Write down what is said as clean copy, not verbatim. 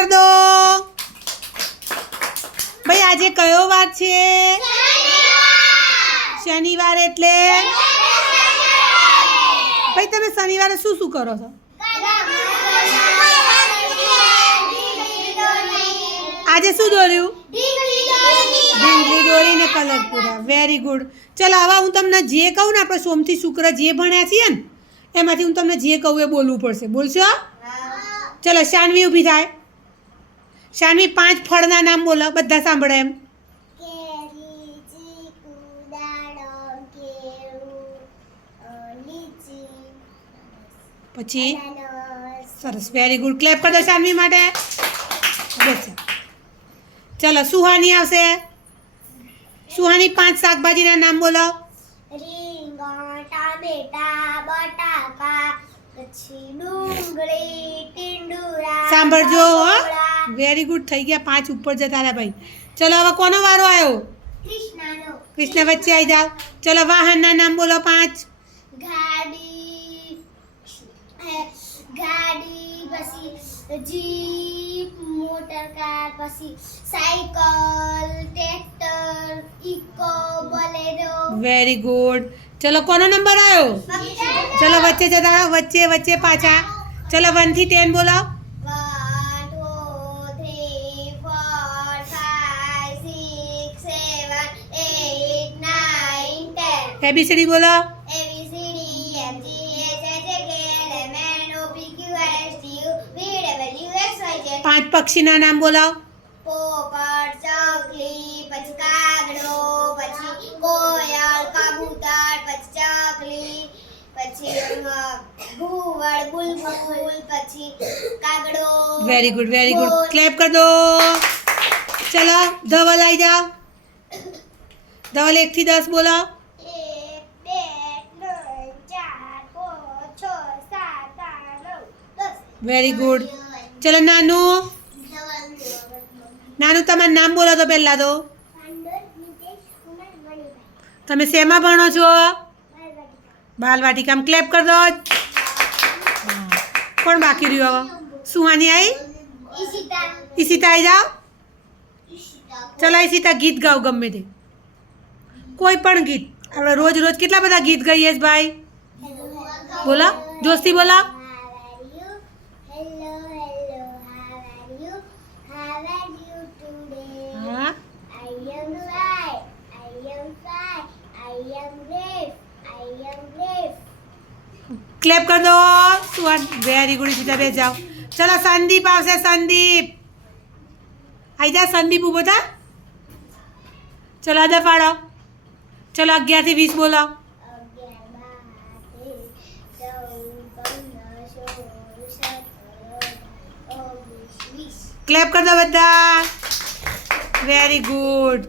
कर दो भाई। आज कयो वार छे? शनिवार एटले भाई तमे शनिवारे शुं शुं करो छो? आज शुं दोर्युं? ढींगली दोरीने कलर पूरा। Very good. चलो हवे हूँ तमने जे कहूँ ने, आपणे सोमथी शुक्र जे भण्या छीए ने एमांथी हूँ तमने जे कहूँ ए बोलवुं पड़शे। बोलशो? चलो शानवी ऊभी थाय। शानवी 5 फळना नाम बोलो, बधा सांभळे एम। પછી સરસ, વેરી ગુડ। ક્લેપ કરી દો શાનવી માટે। બેસો। ચલો સુહાની આવશે। સુહાની 5 શાકભાજીના નામ બોલો। રીંગણ, ટામેટા, બટાકા, પછી ડુંગળી, ટીંડુરા। સાંભળજો હો, વેરી ગુડ। થઈ ગયા 5 ઉપર જતા રહ્યા ભાઈ। ચલો હવે કોનો વારો આવ્યો? કૃષ્ણનો। કૃષ્ણ વચ્ચે આવી જાઓ। ચલો વાહનના નામ બોલો 5। ગાડી, પછી જીપ, મોટર કાર, પછી cycle, tractor, Eeco, Bolero. Very good. ચલો કોનો નંબર આવ્યો? ચલો વચ્ચે જતા રહો, વચ્ચે વચ્ચે પાછા। ચલો 1 થી 10 બોલો। 1 2 3 4 5 6 7 8 9 10 ABCD બોલો। પાંચ પક્ષીના નામ બોલો। પોપટ, ચકલી, પછી કાગડો, પછી કોયલ, કબૂતર, પછી ચકલી, પછી ઘુવડ, બુલબુલ, પછી કાગડો। Very good, very good. Clap કરી દો। ચલો ધવલ આવી જાઓ। ધવલ 1 થી 10 બોલો। 1 2 3 4 5 6 7 8 9 10 વેરી ગુડ। ચલો નાનું નાનું તમારું નામ બોલો તો પહેલાં તો। તમે શેમાં ભણો છો? બાલવાટિકામાં। ક્લેપ કરી દો। કોણ બાકી રહ્યું હવે? સુહાની આવી? ઈશિતા આવી જાઓ। ચલો ઈશિતા ગીત ગાઓ ગમે તે, કોઈ પણ ગીત। આપણે રોજ રોજ કેટલા બધા ગીત ગાઈએ છીએ ભાઈ। બોલો જોશથી બોલો। હા ક્લેપ કરી દો। સુહાન વેરી ગુડ। ઈશિતા બે જાઓ। ચલો સંદીપ આવશે। સંદીપ આવી જા। સંદીપ ઊભો થા। ચલો આદા પાડો। ચલો 11 થી 20 બોલો। 11 12 13 14 15 16 17 18 19 20 ક્લેપ કરી દો બધા। Very good.